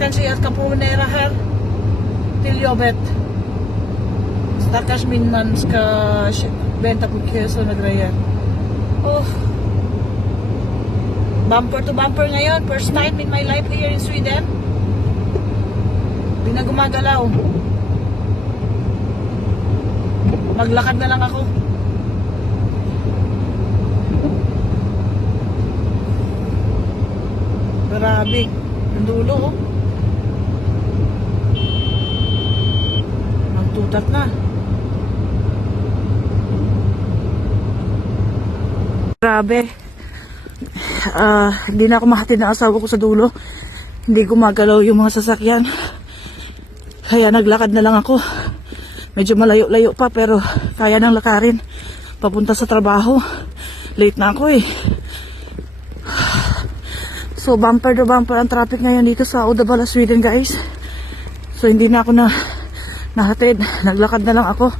kanske jag ska promenera här till jobbet. Stackars min man ska vänta på kö och grejer. Oh. Bumper to bumper ngayon. First time in my life here in Sweden. Hindi na gumagalaw. Maglakad na lang ako. Grabe. Ang dulo, oh. Magtutat na. Grabe. Hindi na ako mahatid ng asawa ko sa dulo. Hindi gumagalaw yung mga sasakyan. Kaya naglakad na lang ako. Medyo malayo-layo pa pero kaya nang lakarin. Papunta sa trabaho. Late na ako eh. So bumper to bumper ang traffic ngayon dito sa Uddevalla, Sweden guys. So hindi na ako nahatid. Naglakad na lang ako.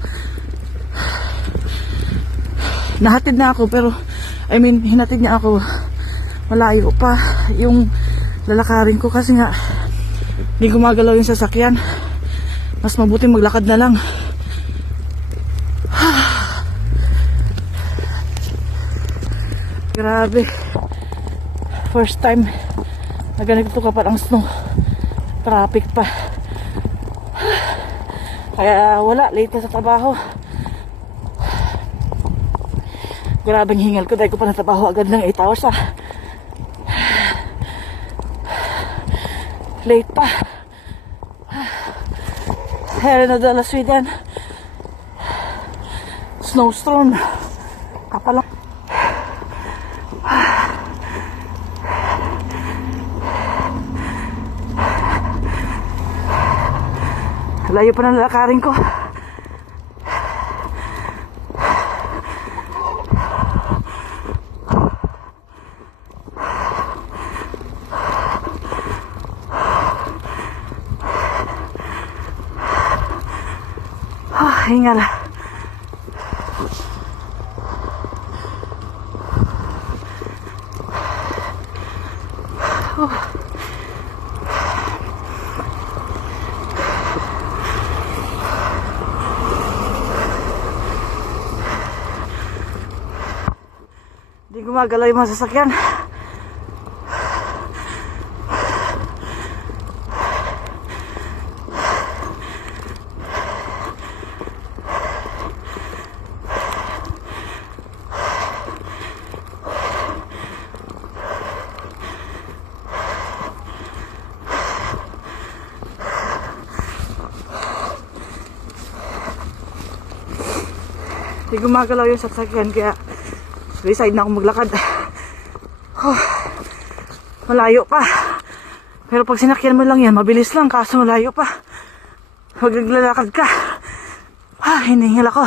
Nahatid na ako pero hinatid niya ako. Malayo pa yung lalakarin ko kasi nga hindi gumagalaw yung sasakyan. Mas mabuti maglakad na lang. Grabe. First time na ganito kapal ang snow. Traffic pa. Kaya wala, late na sa trabaho. Grabe ang hingal ko dahil ko pa natrabaho agad ng 8 hours ah. Late pa. Here in Uddevalla, Sweden. Snowstorm. Kapalang. Layo pa ng lalakarin ko. Hingal. Di gumagalaw yung mga sasakyan. Di gumagalaw yung sasakyan kaya decide na ako maglakad. Malayo pa. Pero pag sinakyan mo lang yan, mabilis lang kaso malayo pa. Pag naglalakad ka, hinihil ako.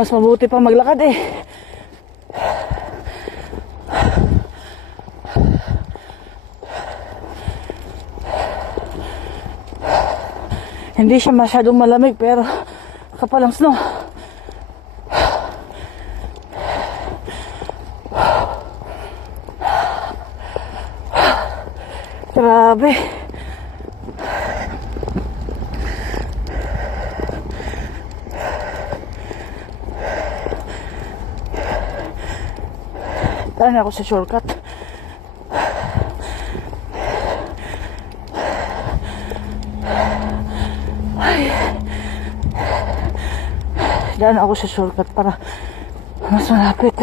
Mas mabuti pa maglakad eh. Hindi siya masyadong malamig pero kapal ang snow. Grabe. Dahil ako sa shortcut. Daan ako sa shortcut para mas malapit.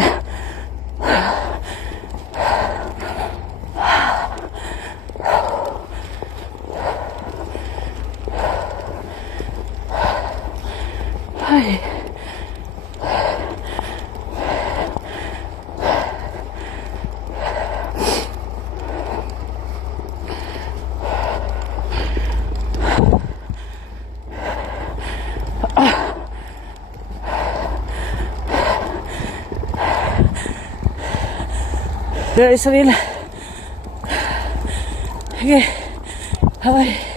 Ay. There is real. Okay. Bye.